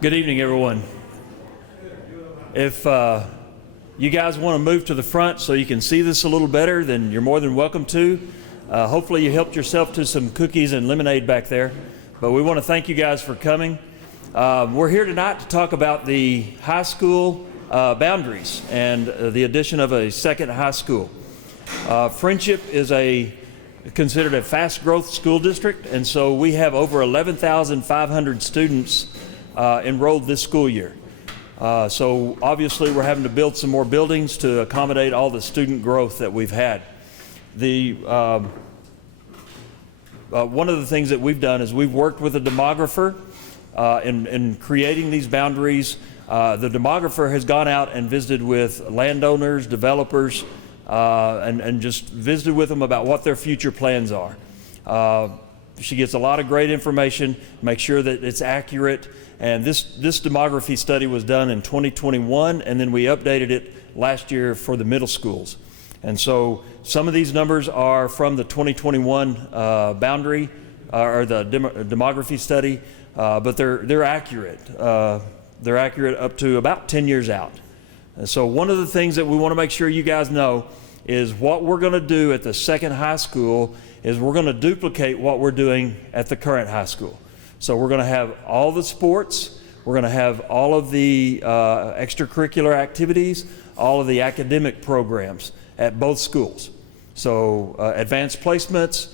Good evening, everyone. If you guys want to move to the front so you can see this a little better, then you're more than welcome to. Hopefully you helped yourself to some cookies and lemonade back there. But we want to thank you guys for coming. We're here tonight to talk about the high school boundaries and the addition of a second high school. Frenship is considered a fast growth school district, and so we have over 11,500 students enrolled this school year. So obviously we're having to build some more buildings to accommodate all the student growth that we've had. One of the things that we've done is we've worked with a demographer in creating these boundaries. The demographer has gone out and visited with landowners, developers, and just visited with them about what their future plans are. She gets a lot of great information, make sure that it's accurate. And this demography study was done in 2021, and then we updated it last year for the middle schools. And so some of these numbers are from the 2021 boundary or the demography study, but they're accurate. They're accurate up to about 10 years out. And so one of the things that we want to make sure you guys know is what we're going to do at the second high school is we're going to duplicate what we're doing at the current high school. So we're going to have all the sports, we're going to have all of the extracurricular activities, all of the academic programs at both schools. So advanced placements,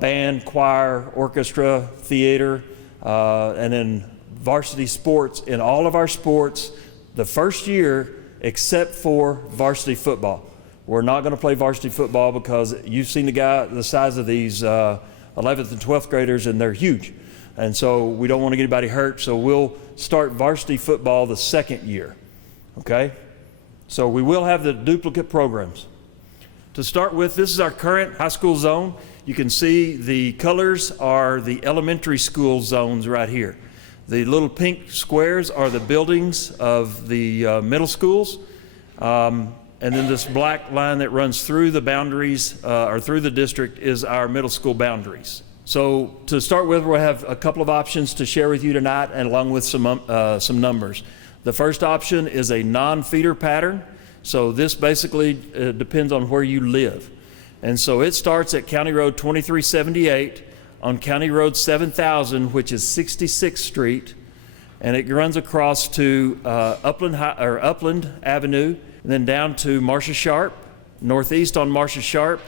band, choir, orchestra, theater, and then varsity sports in all of our sports the first year except for varsity football. We're not going to play varsity football because you've seen the size of these 11th and 12th graders, and they're huge. And so we don't want to get anybody hurt, so we'll start varsity football the second year, okay? So we will have the duplicate programs. To start with, this is our current high school zone. You can see the colors are the elementary school zones right here. The little pink squares are the buildings of the middle schools. And then this black line that runs through the boundaries or through the district is our middle school boundaries. So to start with, we'll have a couple of options to share with you tonight, and along with some numbers. The first option is a non-feeder pattern. So this basically depends on where you live. And so it starts at County Road 2378 on County Road 7000, which is 66th Street, and it runs across to Upland Avenue, and then down to Marcia Sharp, northeast on Marcia Sharp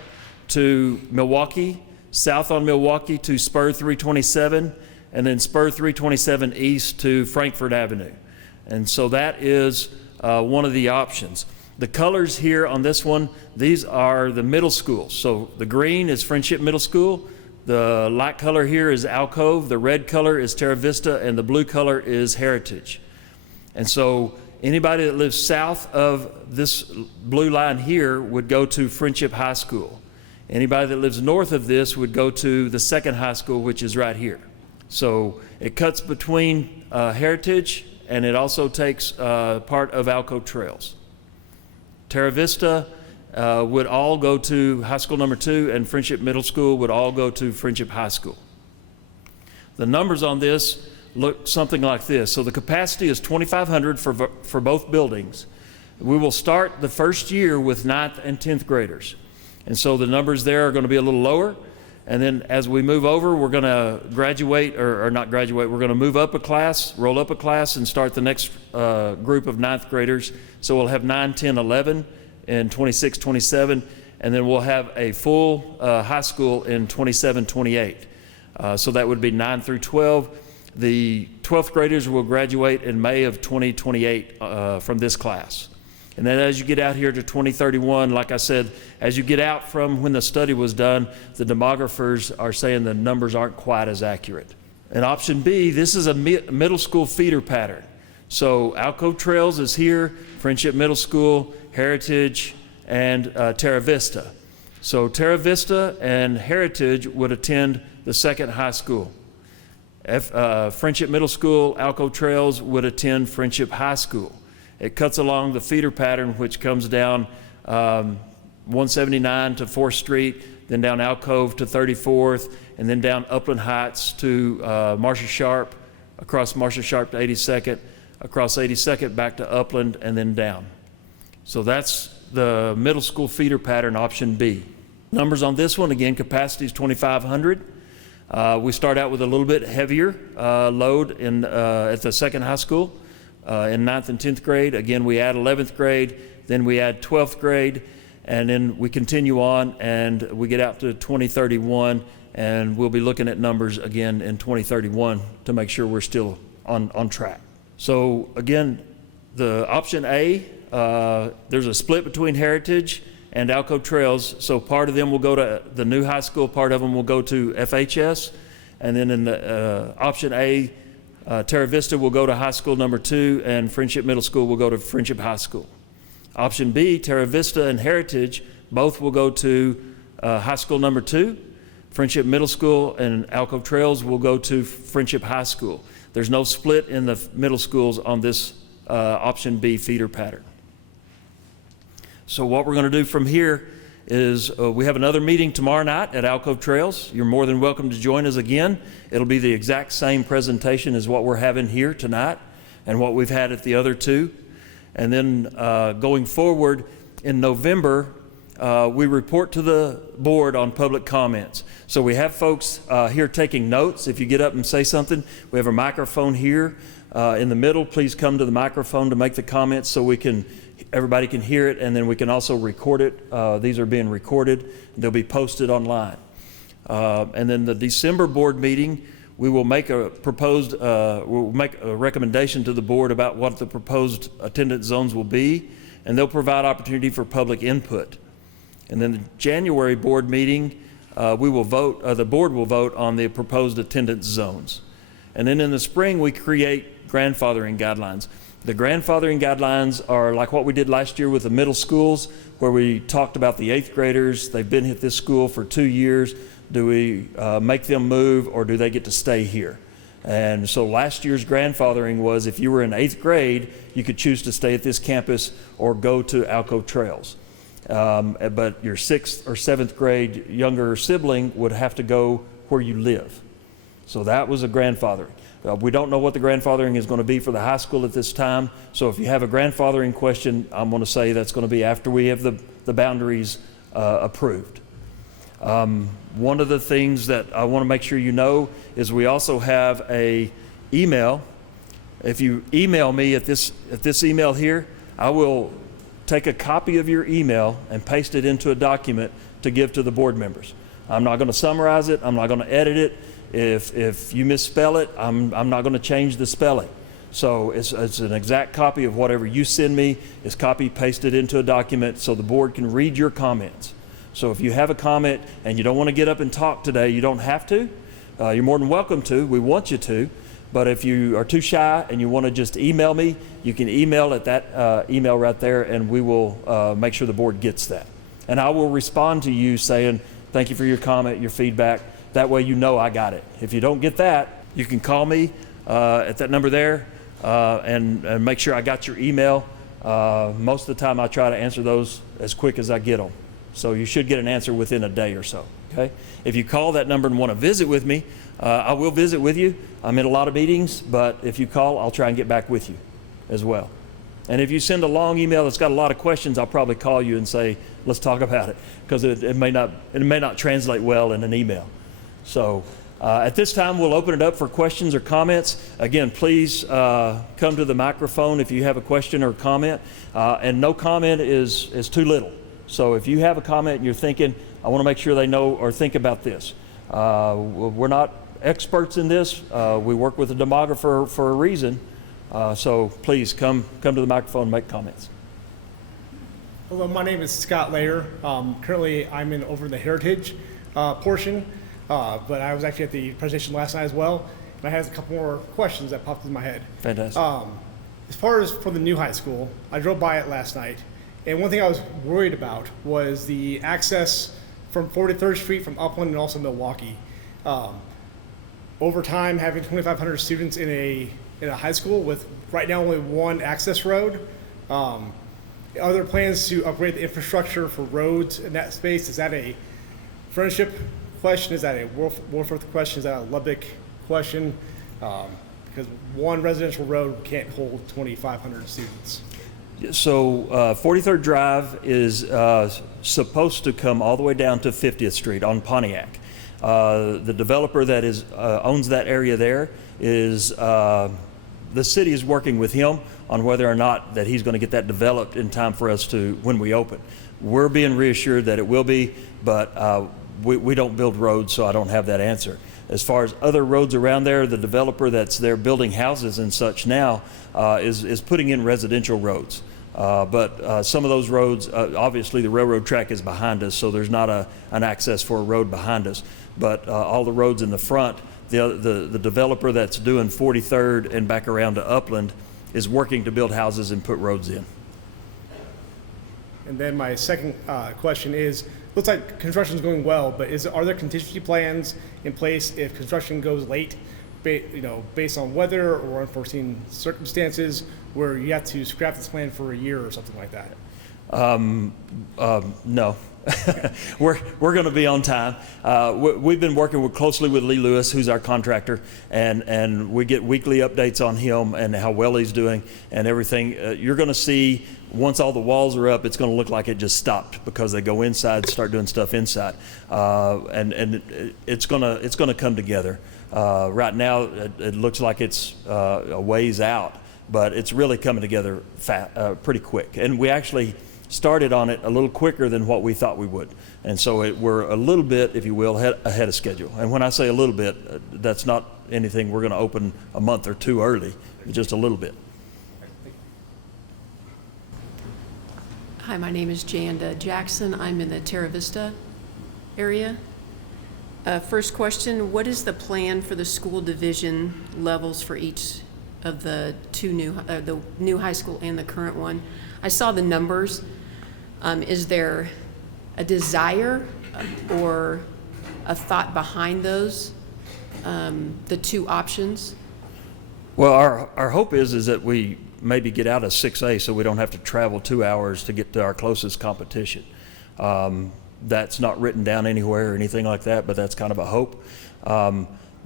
to Milwaukee, south on Milwaukee to Spur 327, and then Spur 327 east to Frankfort Avenue. And so that is one of the options. The colors here on this one, these are the middle schools. So the green is Frenship Middle School, the light color here is Alcove, the red color is Terra Vista, and the blue color is Heritage. And so anybody that lives south of this blue line here would go to Frenship High School. Anybody that lives north of this would go to the second high school, which is right here. So it cuts between Heritage, and it also takes part of Alcove Trails. Terra Vista would all go to high school number 2, and Frenship Middle School would all go to Frenship High School. The numbers on this look something like this. So the capacity is 2,500 for both buildings. We will start the first year with 9th and 10th graders. And so the numbers there are going to be a little lower. And then as we move over, we're going to graduate, or not graduate, we're going to move up a class, roll up a class, and start the next group of 9th graders. So we'll have 9, 10, 11, and 26, 27, and then we'll have a full high school in 27, 28. So that would be 9 through 12. The 12th graders will graduate in May of 2028 from this class. And then as you get out here to 2031, like I said, as you get out from when the study was done, the demographers are saying the numbers aren't quite as accurate. And option B, this is a middle school feeder pattern. So Alcove Trails is here, Frenship Middle School, Heritage, and Terra Vista. So Terra Vista and Heritage would attend the second high school. Frenship Middle School, Alcove Trails would attend Frenship High School. It cuts along the feeder pattern, which comes down 179 to 4th Street, then down Alcove to 34th, and then down Upland Heights to Marcia Sharp, across Marcia Sharp to 82nd, across 82nd back to Upland, and then down. So that's the middle school feeder pattern, option B. Numbers on this one, again, capacity is 2,500. We start out with a little bit heavier load at the second high school in 9th and 10th grade. Again, we add 11th grade, then we add 12th grade, and then we continue on and we get out to 2031, and we'll be looking at numbers again in 2031 to make sure we're still on track. So again, the option A, there's a split between Heritage and Alco Trails, so part of them will go to the new high school, part of them will go to FHS, and then in the option A, Terra Vista will go to high school number 2, and Friendship Middle School will go to Friendship High School. Option B, Terra Vista and Heritage, both will go to high school number 2. Friendship Middle School and Alco Trails will go to Friendship High School. There's no split in the middle schools on this option B feeder pattern. So what we're going to do from here is we have another meeting tomorrow night at Alco Trails. You're more than welcome to join us again. It'll be the exact same presentation as what we're having here tonight and what we've had at the other two. And then going forward in November, we report to the board on public comments. So we have folks here taking notes. If you get up and say something, we have a microphone here in the middle. Please come to the microphone to make the comments so everybody can hear it, and then we can also record it. These are being recorded. They'll be posted online. And then the December board meeting, we will make a recommendation to the board about what the proposed attendance zones will be, and they'll provide opportunity for public input. And then the January board meeting, the board will vote on the proposed attendance zones. And then in the spring, we create grandfathering guidelines. The grandfathering guidelines are like what we did last year with the middle schools, where we talked about the 8th graders. They've been at this school for 2 years. Do we make them move, or do they get to stay here? And so last year's grandfathering was if you were in 8th grade, you could choose to stay at this campus or go to Alco Trails. But your 6th or 7th grade younger sibling would have to go where you live. So that was a grandfathering. We don't know what the grandfathering is going to be for the high school at this time. So if you have a grandfathering question, I'm going to say that's going to be after we have the boundaries approved. One of the things that I want to make sure you know is we also have a email. If you email me at this email here, I will take a copy of your email and paste it into a document to give to the board members. I'm not going to summarize it. I'm not going to edit it. If you misspell it, I'm not going to change the spelling. So it's an exact copy of whatever you send me. It's copy pasted into a document so the board can read your comments. So if you have a comment and you don't want to get up and talk today, you don't have to. You're more than welcome to. We want you to. But if you are too shy and you want to just email me, you can email at that email right there, and we will make sure the board gets that. And I will respond to you saying, thank you for your comment, your feedback. That way you know I got it. If you don't get that, you can call me at that number there and make sure I got your email. Most of the time I try to answer those as quick as I get them. So you should get an answer within a day or so, okay? If you call that number and want to visit with me, I will visit with you. I'm in a lot of meetings, but if you call, I'll try and get back with you as well. And if you send a long email that's got a lot of questions, I'll probably call you and say, let's talk about it, because it may not translate well in an email. So at this time, we'll open it up for questions or comments. Again, please come to the microphone if you have a question or comment. And no comment is too little. So if you have a comment and you're thinking, I want to make sure they know or think about this. We're not experts in this. We work with a demographer for a reason. So please come to the microphone and make comments. Hello, my name is Scott Layer. Currently, I'm over in the Heritage portion. But I was actually at the presentation last night as well, and I had a couple more questions that popped in my head. Fantastic. As far as for the new high school, I drove by it last night, and one thing I was worried about was the access from 43rd Street from Upland and also Milwaukee. Over time, having 2,500 students in a high school with right now only one access road, are there plans to upgrade the infrastructure for roads in that space? Is that a Friendship question? Is that a Wolforth question? Is that a Lubbock question? because one residential road can't hold 2,500 students. So 43rd Drive is supposed to come all the way down to 50th Street on Pontiac. The developer that owns that area there is, the city is working with him on whether or not that he's going to get that developed in time for us to, when we open. We're being reassured that it will be, but we don't build roads, so I don't have that answer. As far as other roads around there, the developer that's there building houses and such now is putting in residential roads. But some of those roads, obviously the railroad track is behind us, so there's not an access for a road behind us. But all the roads in the front, the developer that's doing 43rd and back around to Upland is working to build houses and put roads in. And then my second question is, looks like construction is going well, but are there contingency plans in place if construction goes late, based on weather or unforeseen circumstances, where you have to scrap this plan for a year or something like that? No. We're going to be on time. We've been working closely with Lee Lewis, who's our contractor, and we get weekly updates on him and how well he's doing and everything. You're going to see, once all the walls are up, it's going to look like it just stopped because they go inside, start doing stuff inside, and it's going to come together. Right now, it looks like it's a ways out, but it's really coming together pretty quick. And we actually started on it a little quicker than what we thought we would. And so we're a little bit, if you will, ahead of schedule. And when I say a little bit, that's not anything we're going to open a month or two early, just a little bit. Hi, my name is Janda Jackson. I'm in the Terra Vista area. First question, what is the plan for the school division levels for each of the the new high school and the current one? I saw the numbers. Is there a desire or a thought behind those, the two options? Well, our hope is that we maybe get out of 6A so we don't have to travel 2 hours to get to our closest competition. That's not written down anywhere or anything like that, but that's kind of a hope.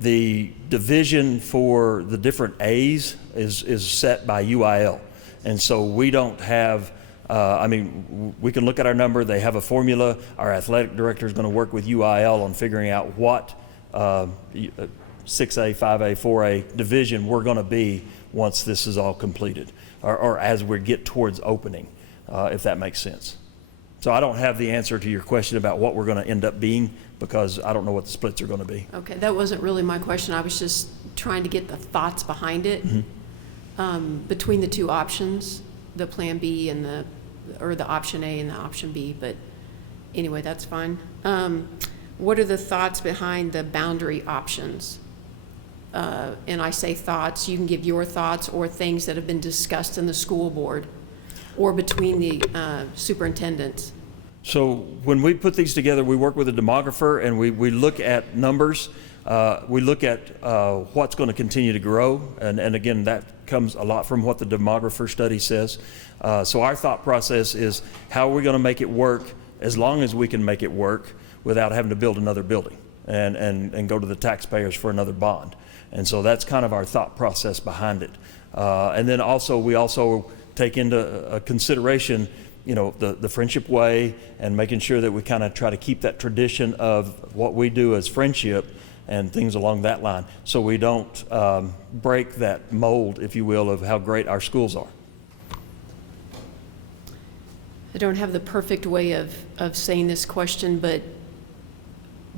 The division for the different A's is set by UIL. And so we don't have, we can look at our number, they have a formula. Our athletic director is going to work with UIL on figuring out what 6A, 5A, 4A division we're going to be once this is all completed, or as we get towards opening, if that makes sense. So I don't have the answer to your question about what we're going to end up being, because I don't know what the splits are going to be. Okay, that wasn't really my question. I was just trying to get the thoughts behind it. Mm-hmm. Between the two options, the Plan B and the option A and the option B, but anyway, that's fine. What are the thoughts behind the boundary options? And I say thoughts, you can give your thoughts or things that have been discussed in the school board or between the superintendents. So when we put these together, we work with a demographer and we look at numbers. We look at what's going to continue to grow, and again, that comes a lot from what the demographer study says. So our thought process is, how are we going to make it work as long as we can make it work without having to build another building and go to the taxpayers for another bond. And so that's kind of our thought process behind it. And then we also take into consideration, the Friendship Way, and making sure that we kind of try to keep that tradition of what we do as Friendship and things along that line, so we don't break that mold, if you will, of how great our schools are. I don't have the perfect way of saying this question, but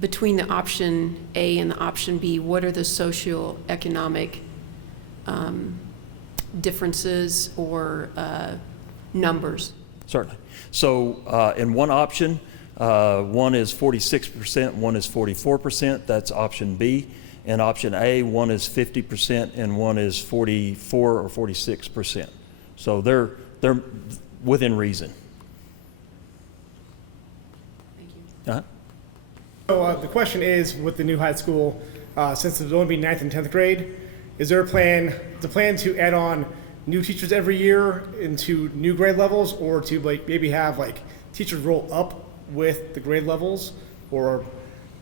between the option A and the option B, what are the socioeconomic differences or numbers? Certainly. So in one option, one is 46%, one is 44%. That's option B. In option A, one is 50% and one is 44 or 46%. So they're within reason. Thank you. Uh-huh. So the question is, with the new high school, since it'll only be 9th and 10th grade, is there a plan to add on new teachers every year into new grade levels, or to maybe have teachers roll up with the grade levels? Or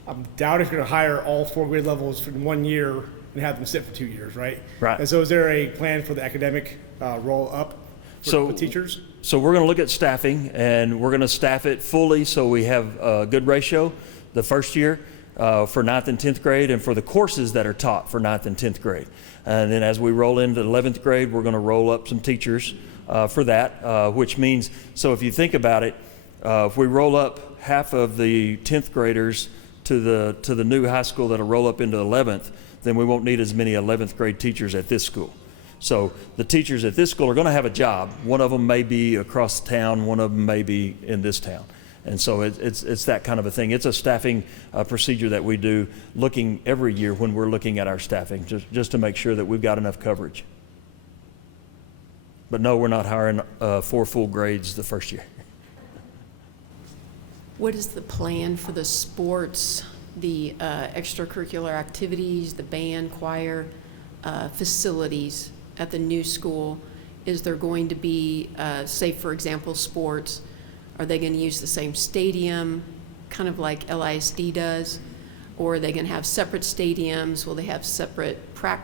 I doubt if you're going to hire all 4 grade levels for 1 year and and have them sit for 2 years, right? Right. And so is there a plan for the academic roll up for teachers? So we're going to look at staffing, and we're going to staff it fully so we have a good ratio the first year for 9th and 10th grade, and for the courses that are taught for 9th and 10th grade. And then as we roll into 11th grade, we're going to roll up some teachers for that, which means, so if you think about it, if we roll up half of the 10th graders to the new high school that'll roll up into 11th, then we won't need as many 11th grade teachers at this school. So the teachers at this school are going to have a job. One of them may be across town, one of them may be in this town. And so it's that kind of a thing. It's a staffing procedure that we do looking every year when we're looking at our staffing, just to make sure that we've got enough coverage. But no, we're not hiring 4 full grades the first year. What is the plan for the sports, the extracurricular activities, the band, choir, facilities at the new school? Is there going to be, say for example, sports, are they going to use the same stadium, kind of like LISD does? Or are they going to have separate stadiums? Will they have separate,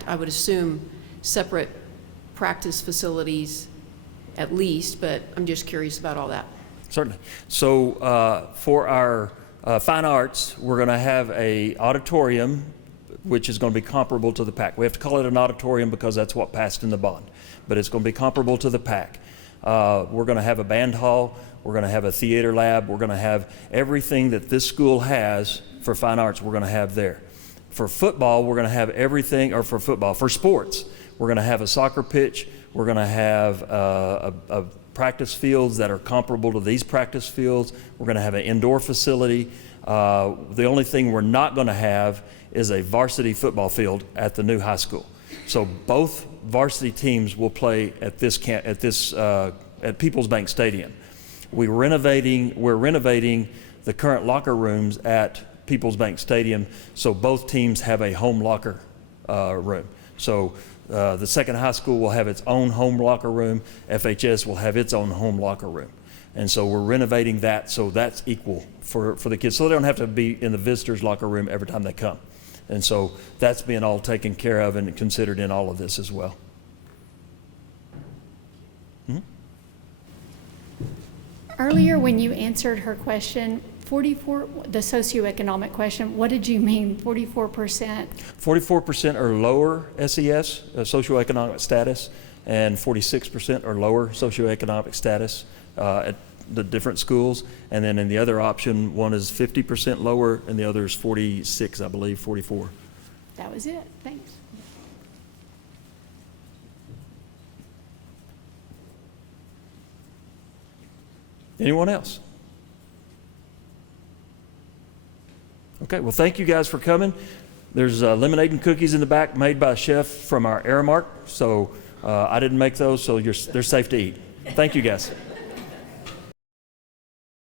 I would assume, separate practice facilities at least, but I'm just curious about all that. Certainly. So for our fine arts, we're going to have a auditorium which is going to be comparable to the PAC. We have to call it an auditorium because that's what passed in the bond, but it's going to be comparable to the PAC. We're going to have a band hall. We're going to have a theater lab. We're going to have everything that this school has for fine arts, we're going to have there. For football, we're going to have everything, or for sports, we're going to have a soccer pitch. We're going to have a practice fields that are comparable to these practice fields. We're going to have an indoor facility. The only thing we're not going to have is a varsity football field at the new high school. So both varsity teams will play at at Peoples Bank Stadium. We're renovating the current locker rooms at Peoples Bank Stadium, so both teams have a home locker room. So the second high school will have its own home locker room. FHS will have its own home locker room. And so we're renovating that so that's equal for the kids. So they don't have to be in the visitors' locker room every time they come. And so that's being all taken care of and considered in all of this as well. Earlier when you answered her question, 44, the socioeconomic question, what did you mean, 44%? 44% are lower SES, socioeconomic status, and 46% are lower socioeconomic status at the different schools. And then in the other option, one is 50% lower and the other is 46, I believe, 44. That was it, thanks. Anyone else? Okay, well, thank you guys for coming. There's lemonade and cookies in the back made by a chef from our Aramark. So I didn't make those, so they're safe to eat. Thank you guys.